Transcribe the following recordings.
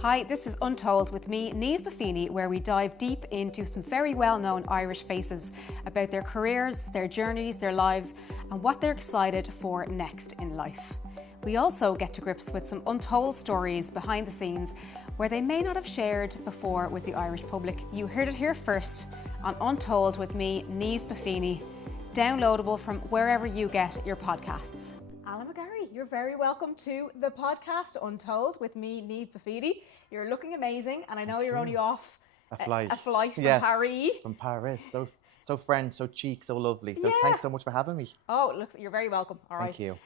Hi, this is Untold with me, Niamh Buffini, where we dive deep into some very well-known Irish faces about their careers, their journeys, their lives, and what they're excited for next in life. We also get to grips with some untold stories behind the scenes where they may not have shared before with the Irish public. You heard it here first on Untold with me, Niamh Buffini, downloadable from wherever you get your podcasts. McGarry, you're very welcome to the podcast Untold with me, Niamh Buffini. You're looking amazing, and I know you're only off a flight from Paris. From Paris. So French, so chic, so lovely. So thanks so much for having me. Oh, look, you're very welcome. All right. Thank you.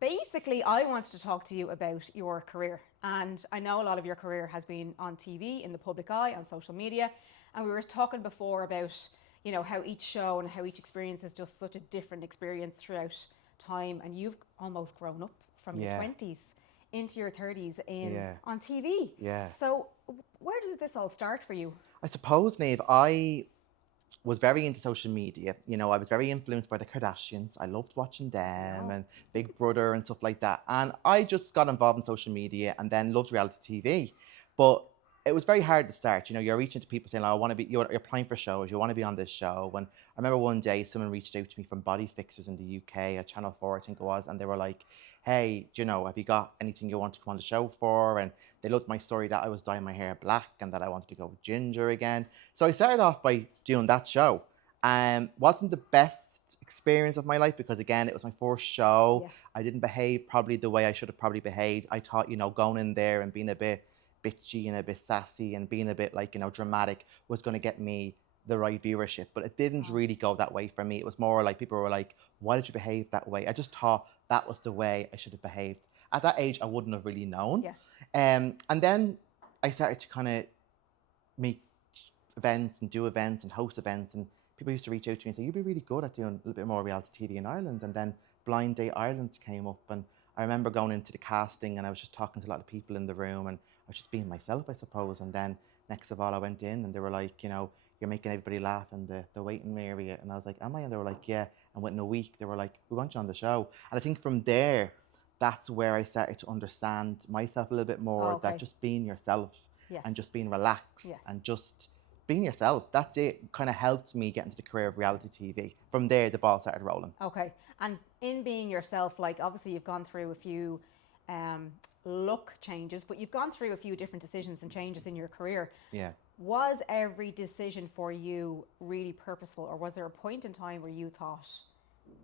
Basically, I wanted to talk to you about your career, and I know a lot of your career has been on TV, in the public eye, on social media, and we were talking before about, you know, how each show and how each experience is just such a different experience throughout time, and you've almost grown up from your 20s into your 30s on TV. Yeah. So where did this all start for you? I suppose, Niamh, I was very into social media. You know, I was very influenced by the Kardashians. I loved watching them and Big Brother and stuff like that. And I just got involved in social media and then loved reality TV. But it was very hard to start. You know, you're reaching to people saying, I want to be, you're applying for shows, you want to be on this show. And I remember one day someone reached out to me from Body Fixers in the UK, at Channel 4, I think it was, and they were like, hey, do you know, have you got anything you want to come on the show for? And they loved my story that I was dyeing my hair black and that I wanted to go ginger again. So I started off by doing that show. Wasn't the best experience of my life because, again, it was my first show. Yeah. I didn't behave probably the way I should have probably behaved. I thought, you know, going in there and being a bit bitchy and a bit sassy and being a bit like, you know, dramatic was going to get me the right viewership, but it didn't really go that way for me. It was more like people were like, why did you behave that way? I just thought that was the way I should have behaved. At that age, I wouldn't have really known. Yeah. And then I started to kind of make events and do events and host events, and people used to reach out to me and say, you'd be really good at doing a little bit more reality TV in Ireland. And then Blind Date Ireland came up, and I remember going into the casting and I was just talking to a lot of people in the room, and I was just being myself, I suppose. And then next of all, I went in and they were like, you know, you're making everybody laugh in the waiting area. And I was like, am I? And they were like, yeah. And within a week, they were like, we want you on the show. And I think from there, that's where I started to understand myself a little bit more, that just being yourself and just being relaxed and just being yourself, that's it, kind of helped me get into the career of reality TV. From there, the ball started rolling. Okay. And in being yourself, like obviously you've gone through a few look changes, but you've gone through a few different decisions and changes in your career. Yeah. Was every decision for you really purposeful, or was there a point in time where you thought,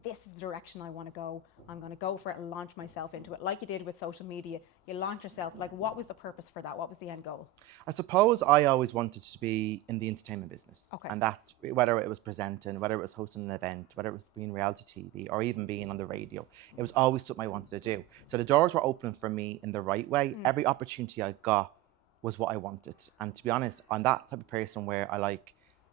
this is the direction I want to go, I'm going to go for it and launch myself into it, like you did with social media? You launch yourself, like what was the purpose for that? What was the end goal? I suppose I always wanted to be in the entertainment business. Okay. And that's whether it was presenting, whether it was hosting an event, whether it was being reality TV, or even being on the radio. It was always something I wanted to do. So the doors were open for me in the right way. Every opportunity I got was what I wanted. And to be honest, I'm that type of person where I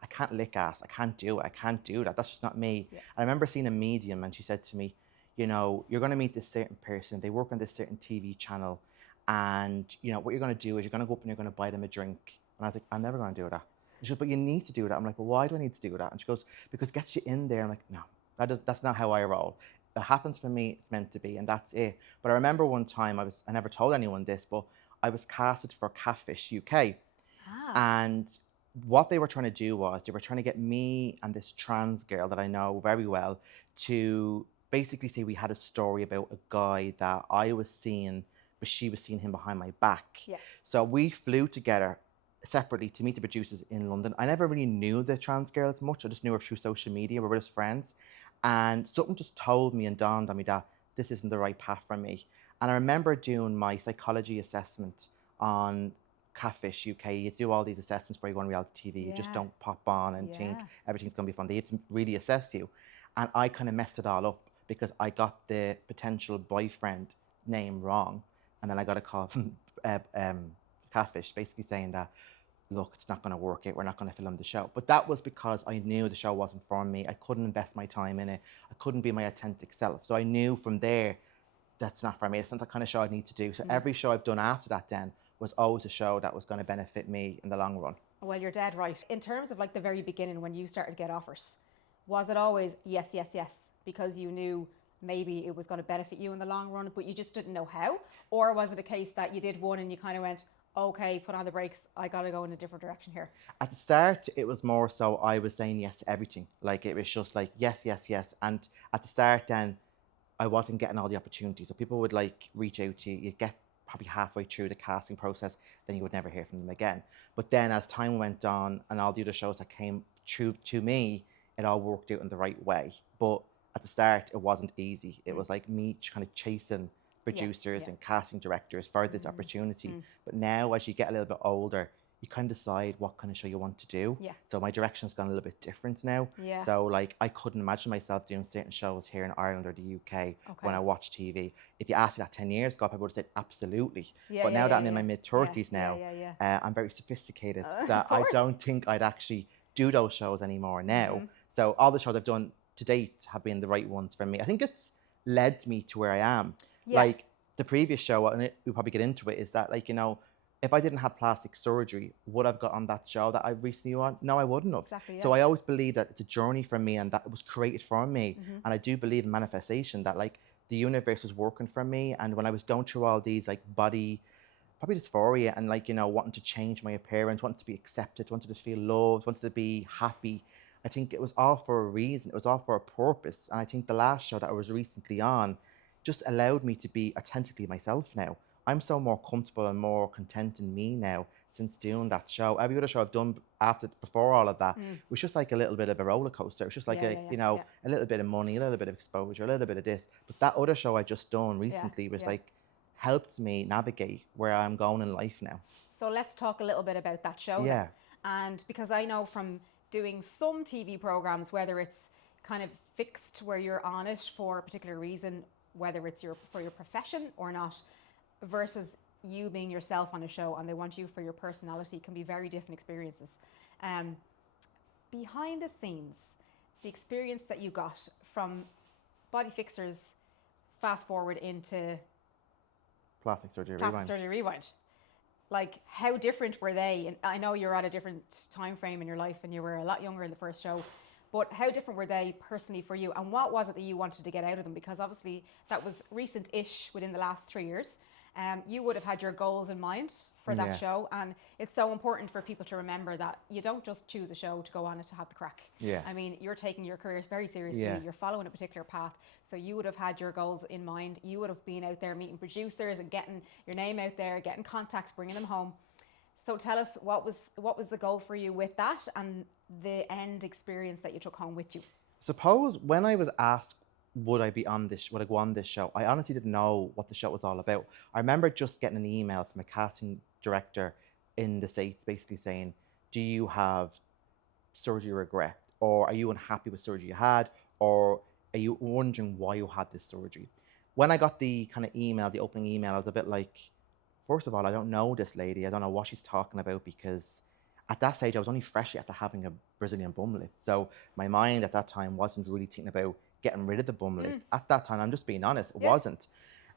can't lick ass. I can't do it. I can't do that. That's just not me. Yeah. I remember seeing a medium and she said to me, you know, you're going to meet this certain person. They work on this certain TV channel. And, you know, what you're going to do is you're going to go up and you're going to buy them a drink. And I was like, I'm never going to do that. And she goes, but you need to do that. I'm like, well, why do I need to do that? And she goes, because it gets you in there. I'm like, no, that's not how I roll. It happens for me. It's meant to be. And that's it. But I remember one time I never told anyone this, but I was casted for Catfish UK. And what they were trying to do was they were trying to get me and this trans girl that I know very well to basically say we had a story about a guy that I was seeing, but she was seeing him behind my back. Yeah. So we flew together separately to meet the producers in London. I never really knew the trans girl as much. I just knew her through social media. We were just friends. And something just told me and dawned on me that this isn't the right path for me. And I remember doing my psychology assessment on Catfish UK. You do all these assessments before you go on reality TV. You just don't pop on and think everything's going to be fun. They have to really assess you. And I kind of messed it all up because I got the potential boyfriend name wrong. And then I got a call from Catfish basically saying that, look, it's not going to work out. We're not going to film the show. But that was because I knew the show wasn't for me. I couldn't invest my time in it. I couldn't be my authentic self. So I knew from there, that's not for me. It's not the kind of show I need to do. So every show I've done after that then was always a show that was going to benefit me in the long run. Well, you're dead right. In terms of like the very beginning when you started to get offers, was it always yes, yes, yes? Because you knew maybe it was going to benefit you in the long run, but you just didn't know how? Or was it a case that you did one and you kind of went, okay, put on the brakes, I got to go in a different direction here? At the start, it was more so I was saying yes to everything. Like, it was just like, yes, yes, yes. And at the start then, I wasn't getting all the opportunities. So people would like reach out to you, you'd get probably halfway through the casting process, then you would never hear from them again. But then as time went on and all the other shows that came through to me, it all worked out in the right way. But at the start, it wasn't easy. It was like me kind of chasing producers and casting directors for this opportunity. But now, as you get a little bit older, you kind of decide what kind of show you want to do. So my direction's gone a little bit different now. So like, I couldn't imagine myself doing certain shows here in Ireland or the UK when I watch TV. If you asked me that 10 years ago, I would have said absolutely. But now that I'm in my mid-30s now, I'm very sophisticated that I don't think I'd actually do those shows anymore now. So all the shows I've done to date have been the right ones for me. I think it's led me to where I am. Like the previous show, and we'll probably get into it, is that like, you know, if I didn't have plastic surgery, would I've got on that show that I recently won? No, I wouldn't have. So I always believe that it's a journey for me and that it was created for me. And I do believe in manifestation, that like the universe was working for me. And when I was going through all these like body, probably dysphoria and like, you know, wanting to change my appearance, wanting to be accepted, wanted to feel loved, wanted to be happy, I think it was all for a reason. It was all for a purpose. And I think the last show that I was recently on just allowed me to be authentically myself now. I'm so more comfortable and more content in me now since doing that show. Every other show I've done before all of that was just like a little bit of a roller coaster. It was just like a little bit of money, a little bit of exposure, a little bit of this. But that other show I just done recently was like helped me navigate where I'm going in life now. So let's talk a little bit about that show. Then. And because I know from doing some TV programs, whether it's kind of fixed where you're on it for a particular reason, whether it's for your profession or not, versus you being yourself on a show and they want you for your personality, can be very different experiences. Behind the scenes, the experience that you got from body fixers, fast forward into Plastic Surgery Rewind. Like, how different were they? And I know you're at a different time frame in your life and you were a lot younger in the first show, but how different were they personally for you? And what was it that you wanted to get out of them? Because obviously that was recent-ish, within the last 3 years. You would have had your goals in mind for that show, and it's so important for people to remember that you don't just choose a show to go on it to have the crack. I mean, you're taking your career very seriously. You're following a particular path, so you would have had your goals in mind. You would have been out there meeting producers and getting your name out there, getting contacts, bringing them home. So tell us, what was the goal for you with that and the end experience that you took home with you? Suppose when I was asked, would I go on this show, I honestly didn't know what the show was all about. I remember just getting an email from a casting director in the States basically saying, do you have surgery regret? Or are you unhappy with surgery you had? Or are you wondering why you had this surgery? When I got the kind of email, the opening email, I was a bit like, first of all, I don't know this lady. I don't know what she's talking about, because at that stage, I was only freshly after having a Brazilian bum lift. So my mind at that time wasn't really thinking about getting rid of the bum lift. At that time, I'm just being honest, it wasn't.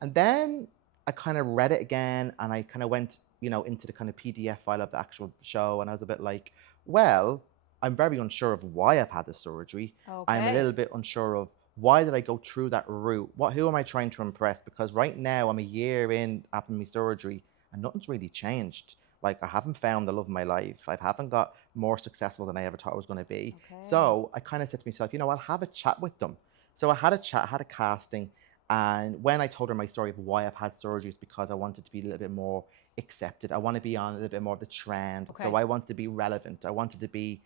And then I kind of read it again and I kind of went, you know, into the kind of PDF file of the actual show, and I was a bit like, well, I'm very unsure of why I've had the surgery. I'm a little bit unsure of why did I go through that route? Who am I trying to impress? Because right now I'm a year in after my surgery and nothing's really changed. Like, I haven't found the love of my life. I haven't got more successful than I ever thought I was going to be. So I kind of said to myself, you know, I'll have a chat with them. So I had a chat, I had a casting. And when I told her my story of why I've had surgeries, because I wanted to be a little bit more accepted. I want to be on a little bit more of the trend. So I wanted to be relevant. I wanted to be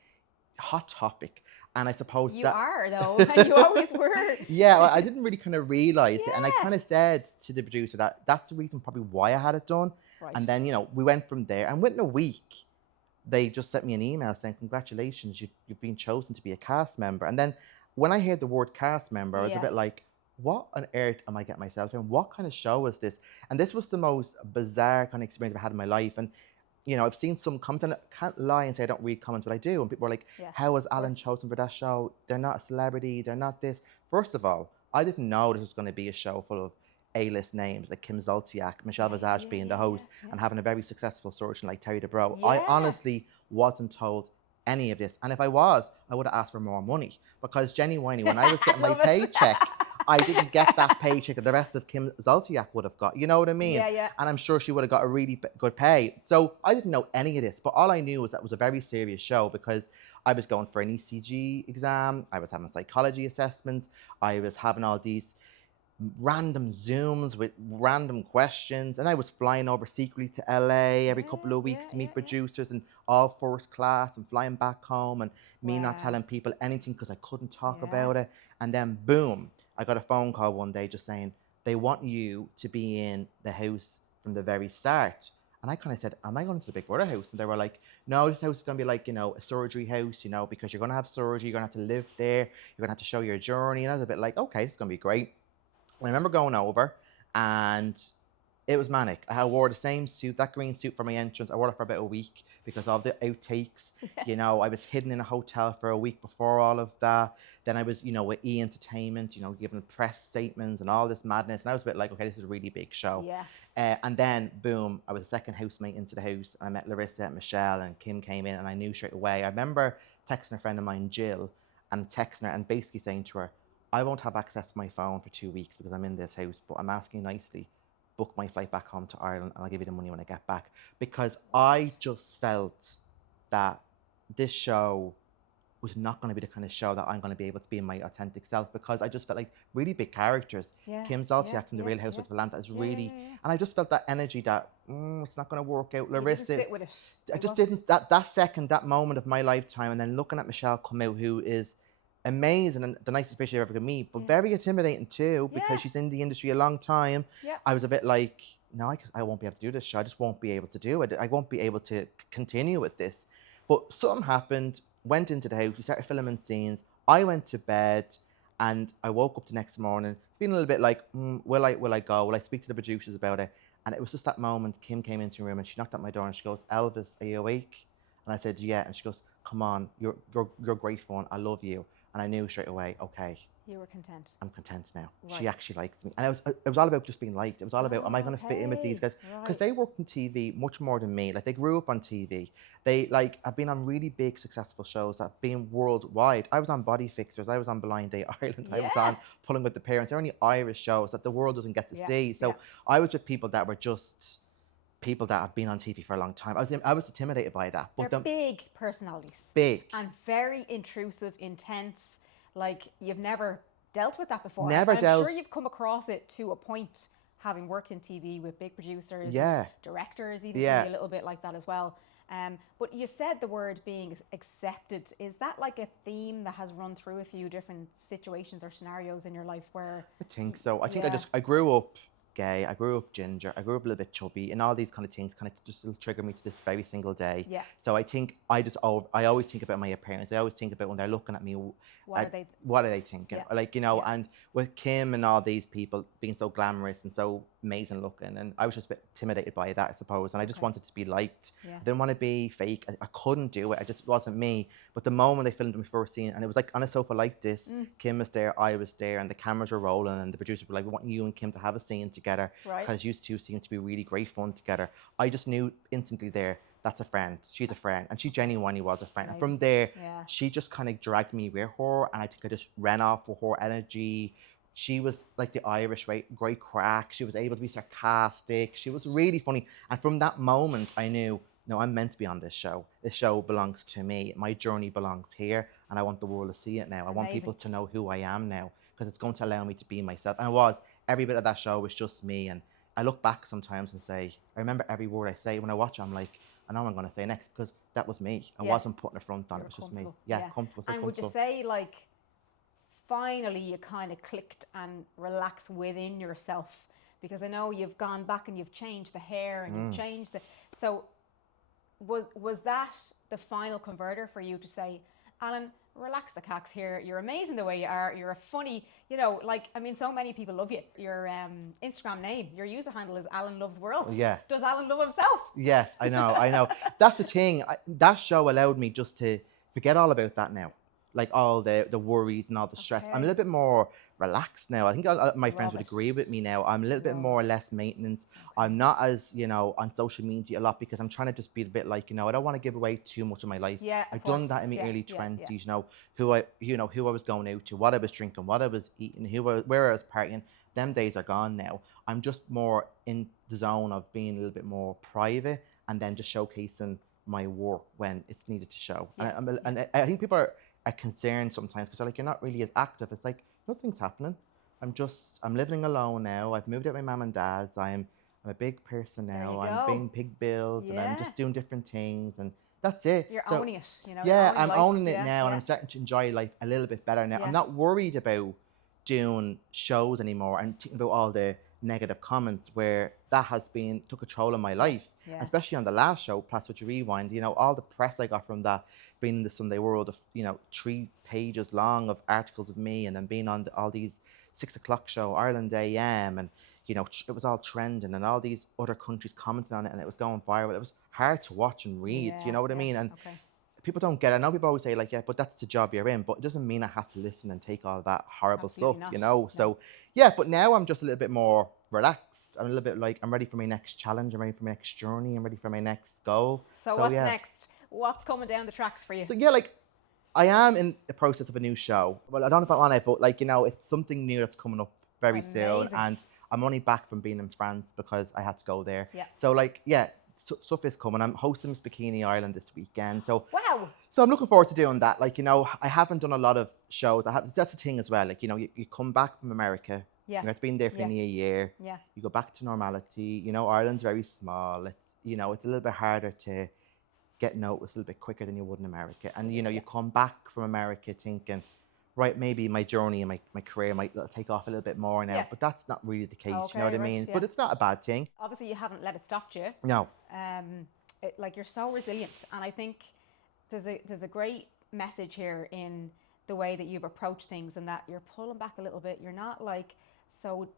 hot topic. And I suppose you are, though, and you always were. Well, I didn't really kind of realize it. And I kind of said to the producer that that's the reason probably why I had it done. And then, you know, we went from there. And within a week, they just sent me an email saying, congratulations, you've been chosen to be a cast member. And then when I heard the word cast member, I was a bit like, what on earth am I getting myself in? What kind of show is this? And this was the most bizarre kind of experience I've had in my life. And, you know, I've seen some comments, and I can't lie and say I don't read comments, but I do. And people are like, how was Alan chosen for that show? They're not a celebrity. They're not this. First of all, I didn't know this was going to be a show full of A-list names like Kim Zolciak, Michelle Visage being the host, and having a very successful surgeon like Terry DeBro. I honestly wasn't told any of this. And if I was, I would have asked for more money, because genuinely, when I was getting my paycheck, I didn't get that paycheck that the rest of Kim Zolciak would have got. You know what I mean? Yeah, yeah. And I'm sure she would have got a really good pay. So I didn't know any of this, but all I knew was that it was a very serious show because I was going for an ECG exam. I was having psychology assessments. I was having all these random Zooms with random questions, and I was flying over secretly to LA every couple of weeks to meet producers and all first class and flying back home, and me not telling people anything because I couldn't talk about it. And then boom, I got a phone call one day just saying they want you to be in the house from the very start. And I kind of said, am I going to the Big Brother house? And they were like, no, this house is going to be like, you know, a surgery house, you know, because you're going to have surgery, you're going to have to live there, you're going to have to show your journey. And I was a bit like, okay, it's going to be great. I remember going over and it was manic. I wore the same suit, that green suit for my entrance. I wore it for about a week because of the outtakes. You know, I was hidden in a hotel for a week before all of that. Then I was, you know, with E! Entertainment, you know, giving press statements and all this madness. And I was a bit like, okay, this is a really big show. And then, boom, I was a second housemate into the house. And I met Larissa, Michelle, and Kim came in, and I knew straight away. I remember texting a friend of mine, Jill, and texting her and basically saying to her, I won't have access to my phone for 2 weeks because I'm in this house, but I'm asking nicely, book my flight back home to Ireland and I'll give you the money when I get back. Because I just felt that this show was not going to be the kind of show that I'm going to be able to be in my authentic self, because I just felt like really big characters. Kim Zolciak from The Real Housewives of Atlanta is really, and I just felt that energy that it's not going to work out. Larissa, you didn't sit with it. I just didn't, that second, that moment of my lifetime, and then looking at Michelle come out, who is amazing and the nicest bitch I've ever could meet, but very intimidating too, because she's in the industry a long time. I was a bit like, no, I won't be able to do this show. I just won't be able to do it. I won't be able to continue with this. But something happened, went into the house, we started filming scenes. I went to bed and I woke up the next morning feeling a little bit like, will I go? Will I speak to the producers about it? And it was just that moment. Kim came into the room and she knocked at my door and she goes, Elvis, are you awake? And I said, yeah. And she goes, come on, you're great fun. I love you. And I knew straight away, okay. You were content. I'm content now. Right. She actually likes me. And it was all about just being liked. It was all about, am I going to fit in with these guys? Because they worked in TV much more than me. Like, they grew up on TV. They, like, have been on really big, successful shows that have been worldwide. I was on Body Fixers. I was on Blind Date Ireland. I was on Pulling with the Parents. They're only Irish shows that the world doesn't get to see. So I was with people that were just people that have been on TV for a long time. I was intimidated by that. But they're big personalities. Big. And very intrusive, intense. Like, you've never dealt with that before. I'm sure you've come across it to a point, having worked in TV with big producers, and directors, even a little bit like that as well. But you said the word being accepted. Is that like a theme that has run through a few different situations or scenarios in your life where... I think so. I think I grew up gay, I grew up ginger, I grew up a little bit chubby, and all these kind of things kind of just still trigger me to this very single day. So I think I always think about my appearance. I always think about when they're looking at me, what are they thinking? Like, you know, and with Kim and all these people being so glamorous and so amazing looking, and I was just a bit intimidated by that, I suppose, and I just wanted to be liked. I didn't want to be fake. I couldn't do it. I just wasn't me. But the moment I filmed my first scene, and it was like on a sofa like this, Kim was there, I was there, and the cameras were rolling, and the producers were like, we want you and Kim to have a scene together, because you two seem to be really great fun together. I just knew instantly there, that's a friend. She's a friend. And she genuinely was a friend. Amazing. And from there, she just kind of dragged me with her. And I think I just ran off with her energy. She was like the Irish, great crack. She was able to be sarcastic. She was really funny. And from that moment, I knew, no, I'm meant to be on this show. This show belongs to me. My journey belongs here. And I want the world to see it now. I want people to know who I am now, because it's going to allow me to be myself. And it was. Every bit of that show was just me. And I look back sometimes and say, I remember every word I say. When I watch it, I'm like, I know what I'm going to say next, because that was me. I wasn't putting a front on. It was just me. Comfortable. And would you say, like, finally you kind of clicked and relaxed within yourself? Because I know you've gone back and you've changed the hair and you've changed the... So was that the final converter for you to say, Alan, relax the cax here. You're amazing the way you are. You're a funny, you know, like, I mean, so many people love you. Your Instagram name, your user handle is Alan Loves World. Yeah. Does Alan love himself? Yes, I know. That's the thing. That show allowed me just to forget all about that now. Like all the worries and all the stress. I'm a little bit more relaxed now. I think a lot of my friends Love would it. agree with me now. I'm a little bit Love more or it. less maintenance. Okay. I'm not as, you know, on social media a lot because I'm trying to just be a bit like, you know, I don't want to give away too much of my life. Yeah, of I've done that course. in my Yeah, early yeah, 20s, yeah. you know, who I was going out to, what I was drinking, what I was eating, where I was partying. Them days are gone now. I'm just more in the zone of being a little bit more private and then just showcasing my work when it's needed to show. Yeah, And I think people are concerned sometimes because they're like, you're not really as active. It's like, nothing's happening. I'm living alone now. I've moved out with my mum and dad's. I'm a big person There you now. I'm go. paying big bills and I'm Yeah. just doing different things and that's it. You're So owning it, you know. yeah, You're owning I'm life. owning it Yeah, now and yeah. I'm starting to enjoy life a little bit better now. Yeah. I'm not worried about doing shows anymore and thinking about all the negative comments where that has been took control of my life. Yeah. Especially on the last show, Plastic Rewind, you know, all the press I got from that, being in the Sunday World of, you know, 3 pages long of articles of me and then being on all these 6 o'clock show, Ireland AM, and you know, it was all trending and all these other countries commenting on it and it was going viral. It was hard to watch and read, Yeah, you know what I yeah. mean? And Okay. people don't get it. I know people always say like, yeah, but that's the job you're in, but it doesn't mean I have to listen and take all that horrible Absolutely stuff, not. you know? No. So yeah, but now I'm just a little bit more relaxed. I'm a little bit like, I'm ready for my next challenge. I'm ready for my next journey. I'm ready for my next goal. So what's yeah. next? What's coming down the tracks for you? So yeah, like I am in the process of a new show. Well, I don't know if I'm on it, but like, you know, it's something new that's coming up very soon. Amazing. And I'm only back from being in France because I had to go there. Yeah. So like, yeah, stuff is coming. I'm hosting Miss Bikini Ireland this weekend. So Wow. so I'm looking forward to doing that. Like, you know, I haven't done a lot of shows. That's the thing as well. Like, you know, you come back from America. Yeah. You know, it's been there for Yeah. nearly a year. Yeah. You go back to normality. You know, Ireland's very small. It's, you know, it's a little bit harder to get noticed a little bit quicker than you would in America. And, you know, you come back from America thinking, right, maybe my journey and my career might take off a little bit more now. Yeah. But that's not really the case. You Okay, know what I right, mean? yeah. But it's not a bad thing. Obviously, you haven't let it stop you. No. Like you're so resilient, and I think there's a great message here in the way that you've approached things, and that you're pulling back a little bit. You're not like so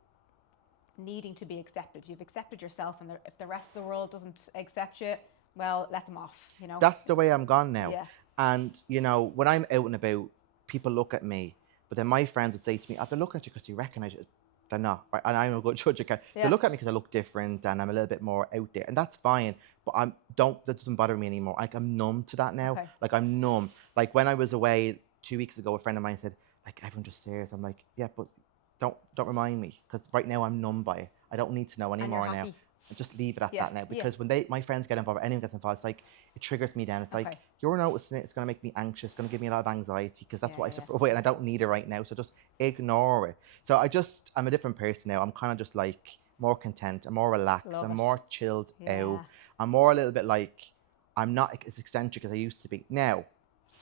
needing to be accepted. You've accepted yourself, and if the rest of the world doesn't accept you, well, let them off. You know. That's the way I'm gone now. Yeah. And, you know, when I'm out and about, people look at me, but then my friends would say to me, oh, they're looking at you because you recognise you. They're not. Right? And I'm a good judge. They look at me because I look different and I'm a little bit more out there. And that's fine. But that doesn't bother me anymore. Like, I'm numb to that now. Okay. Like, I'm numb. Like, when I was away 2 weeks ago, a friend of mine said, like, everyone just stares. I'm like, yeah, but don't remind me. Because right now I'm numb by it. I don't need to know anymore now. Just leave it at that now, because when my friends get involved or anyone gets involved, it's like it triggers me down. It's like you're noticing it, it's going to make me anxious, it's going to give me a lot of anxiety because that's what I suffer with and I don't need it right now, so just ignore it. So I'm a different person now. I'm kind of just like more content, I'm more relaxed, I'm more chilled out. I'm more a little bit like, I'm not as eccentric as I used to be. Now,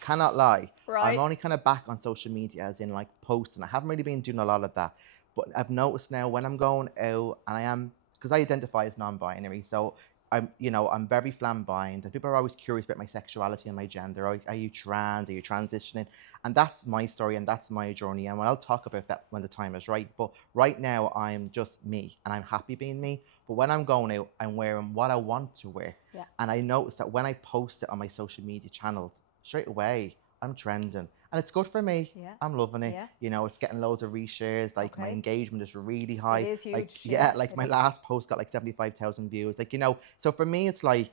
cannot lie, I'm only kind of back on social media as in like posting. I haven't really been doing a lot of that, but I've noticed now when I'm going out, and I am, because I identify as non-binary, so I'm very flamboyant, and people are always curious about my sexuality and my gender. Are you trans? Are you transitioning? And that's my story and that's my journey. And I'll talk about that when the time is right. But right now, I'm just me, and I'm happy being me. But when I'm going out, I'm wearing what I want to wear. Yeah. And I notice that when I post it on my social media channels, straight away, I'm trending. And it's good for me. Yeah. I'm loving it. Yeah. You know, it's getting loads of reshares. Like, my engagement is really high. It is huge. Like, my last post got like 75,000 views. Like, you know, so for me, it's like,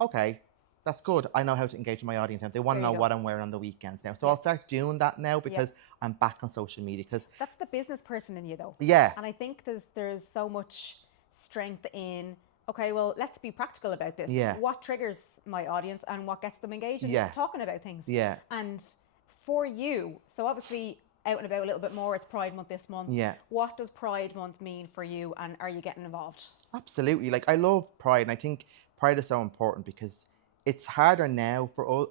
okay, that's good. I know how to engage my audience. If they want to know what I'm wearing on the weekends now. So I'll start doing that now because I'm back on social media. Because that's the business person in you, though. Yeah. And I think there's so much strength in, okay, well, let's be practical about this. Yeah. What triggers my audience and what gets them engaged in talking about things. Yeah. And for you, so obviously out and about a little bit more, it's Pride Month this month. Yeah. What does Pride Month mean for you, and are you getting involved? Absolutely. Like, I love Pride, and I think Pride is so important because it's harder now for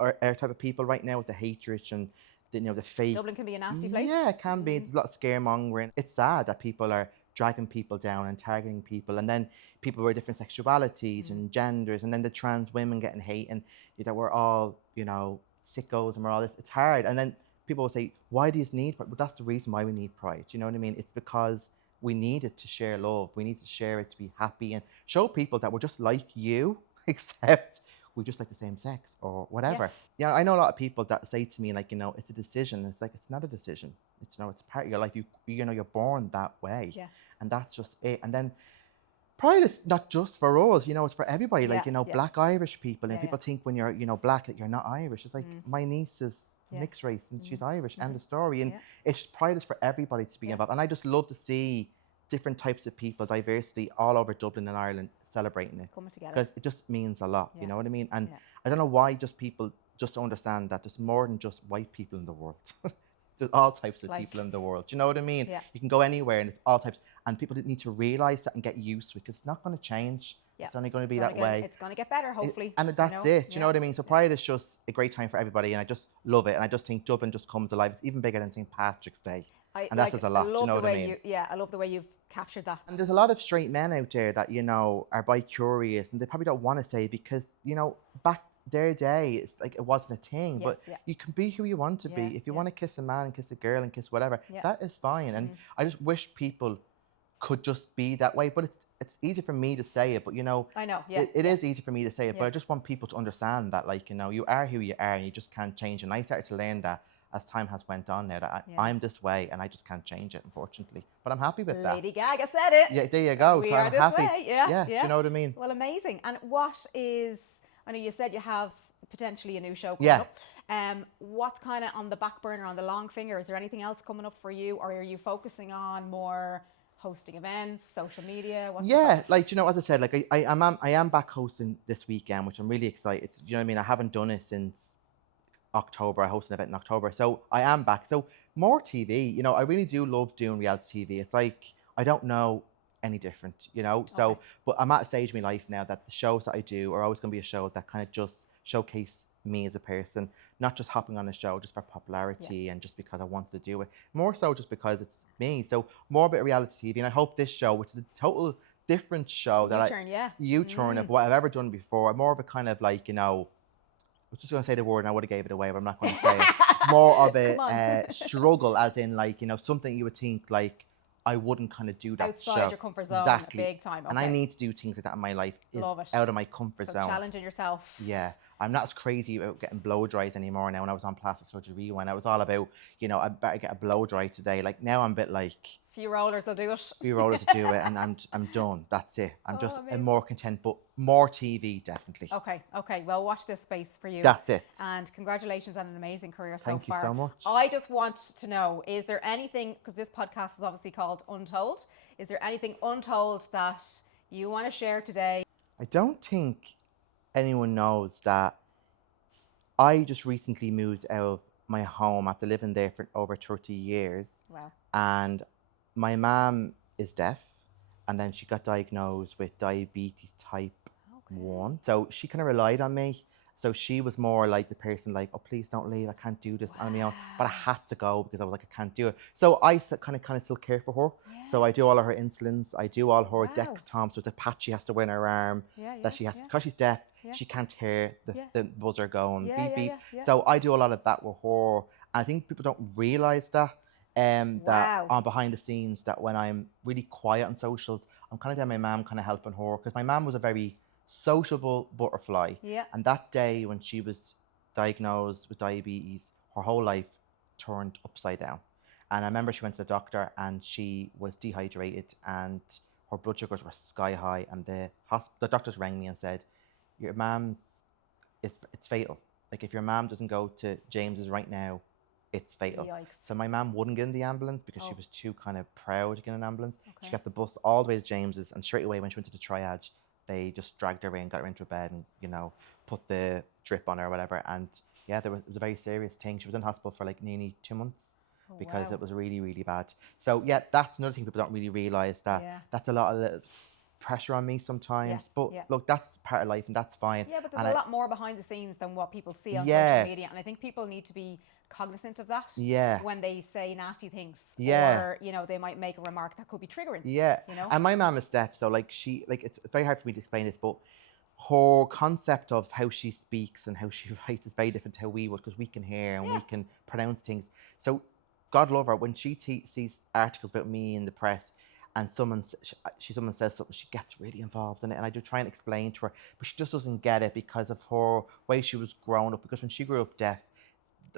our type of people right now with the hatred and the fake. Dublin can be a nasty place. Yeah, it can be. There's a lot of scaremongering. It's sad that people are dragging people down and targeting people, and then people with different sexualities and genders, and then the trans women getting hate, and that we're all, sickos and we're all this. It's hard. And then people will say, why do you need Pride? But that's the reason why we need Pride. You know what I mean? It's because we need it to share love. We need to share it to be happy and show people that we're just like you, except we just like the same sex or whatever. Yeah, I know a lot of people that say to me like, you know, it's a decision. It's like, it's not a decision. It's, you know, it's part of your life. You know, you're born that way. Yeah. And that's just it. And then pride is not just for us, you know, it's for everybody. Like, you know, black Irish people, and people think when you're, you know, black that you're not Irish. It's like my niece is mixed race and she's Irish, and the story. And it's pride is for everybody to be involved. And I just love to see different types of people, diversity all over Dublin and Ireland celebrating it. Coming together. Because it just means a lot, you know what I mean? And I don't know why just people just don't understand that there's more than just white people in the world. There's all types of people in the world. Do you know what I mean? Yeah. You can go anywhere and it's all types. And people need to realise that and get used to it, because it's not going to change. Yeah. It's only going to be that way. It's going to get better, hopefully. And that's it. Do you know what I mean? So Pride is just a great time for everybody, and I just love it. And I just think Dublin just comes alive. It's even bigger than St. Patrick's Day. And that says a lot. Do you know what I mean? I love the way you've captured that. And there's a lot of straight men out there that, you know, are bi-curious, and they probably don't want to say, because, you know, back their day, it's like it wasn't a thing. But you can be who you want to be. If you want to kiss a man and kiss a girl and kiss whatever, that is fine. And I just wish people could just be that way. But it's easy for me to say it, but, you know, I know, it is easy for me to say it, but I just want people to understand that, like, you know, you are who you are and you just can't change. And I started to learn that as time has went on now, that I'm this way and I just can't change it, unfortunately. But I'm happy with that. Lady Gaga said it. Yeah, there you go. We so are I'm this happy. way. Yeah. Do you know what I mean? Well, amazing. And what is, I know you said you have potentially a new show coming up. What's kind of on the back burner, on the long finger? Is there anything else coming up for you, or are you focusing on more hosting events, social media? What's like, you know, as I said, like I am back hosting this weekend, which I'm really excited. Do you know what I mean? I haven't done it since October. I hosted an event in October, so I am back. So more TV. You know, I really do love doing reality TV. It's like I don't know any different, you know. So, but I'm at a stage in my life now that the shows that I do are always going to be a show that kind of just showcase me as a person, not just hopping on a show just for popularity and just because I wanted to do it. More so just because it's me. So more about reality TV, and I hope this show, which is a total different show U-turn of what I've ever done before, more of a kind of like, you know, I was just going to say the word and I would have gave it away, but I'm not going to say it. More of a struggle, as in, like, you know, something you would think like I wouldn't kind of do that outside your comfort zone, big time. And I need to do things like that in my life. Out of my comfort zone. Challenging yourself. Yeah. I'm not as crazy about getting blow dries anymore now. When I was on plastic surgery, when I was all about, you know, I better get a blow dry today. Like now I'm a bit like, few rollers will do it. Few rollers will do it, and I'm done. That's it. I'm just more content, but more TV, definitely. Okay. Well, watch this space for you. That's it. And congratulations on an amazing career so far. Thank you so much. I just want to know, is there anything, because this podcast is obviously called Untold, is there anything untold that you want to share today? I don't think anyone knows that I just recently moved out of my home after living there for over 30 years. Wow. And my mom is deaf, and then she got diagnosed with diabetes type 1. So she kind of relied on me. So she was more like the person like, oh, please don't leave. I can't do this on my own. But I had to go because I was like, I can't do it. So I kind of still care for her. Yeah. So I do all of her insulins. I do all her Dextom. So it's a patch she has to wear in her arm that she has, because she's deaf, she can't hear the buzzer going beep, beep. So I do a lot of that with her. And I think people don't realise that. That on behind the scenes, that when I'm really quiet on socials, I'm kind of there, my mum kind of helping her, because my mum was a very sociable butterfly. And that day when she was diagnosed with diabetes, her whole life turned upside down. And I remember she went to the doctor and she was dehydrated and her blood sugars were sky high, and the doctors rang me and said, your mum's, it's fatal. Like if your mum doesn't go to James's right now, it's fatal. Yikes. So my mum wouldn't get in the ambulance because she was too kind of proud to get in an ambulance. She got the bus all the way to James's, and straight away when she went to the triage, they just dragged her in, got her into a bed, and, you know, put the drip on her or whatever. And yeah, it was a very serious thing. She was in hospital for like nearly 2 months because it was really, really bad. So yeah, that's another thing people don't really realise, that that's a lot of pressure on me sometimes. But look, that's part of life and that's fine. Yeah, but there's a lot more behind the scenes than what people see on social media. And I think people need to be cognizant of that when they say nasty things, or, you know, they might make a remark that could be triggering. You know? And my mum is deaf, so like it's very hard for me to explain this, but her concept of how she speaks and how she writes is very different to how we would, because we can hear and we can pronounce things. So God love her, when she sees articles about me in the press, and someone says something, she gets really involved in it, and I do try and explain to her, but she just doesn't get it because of her way she was growing up. Because when she grew up deaf,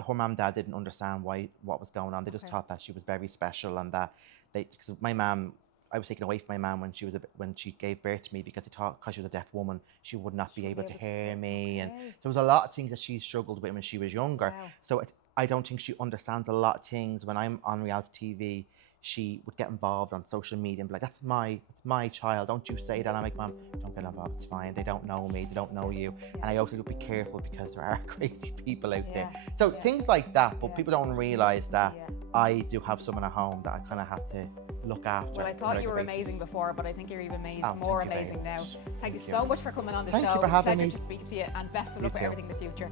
her mum and dad didn't understand what was going on. They just thought that she was very special, and that because my mum, I was taken away from my mum when she gave birth to me, because they thought because she was a deaf woman she would not be able to hear me, and there was a lot of things that she struggled with when she was younger. So I don't think she understands a lot of things. When I'm on reality TV, she would get involved on social media and be like, that's my child, don't you say that. I'm like, Mom, don't get involved, it's fine, they don't know me, they don't know you. And I also would be careful because there are crazy people out there. So things like that, but people don't realise that I do have someone at home that I kind of have to look after. Well, I thought you were amazing before, but I think you're even more amazing now. Thank you so much for coming on the show. Thank you for having me. It's a pleasure to speak to you, and best of luck with everything in the future.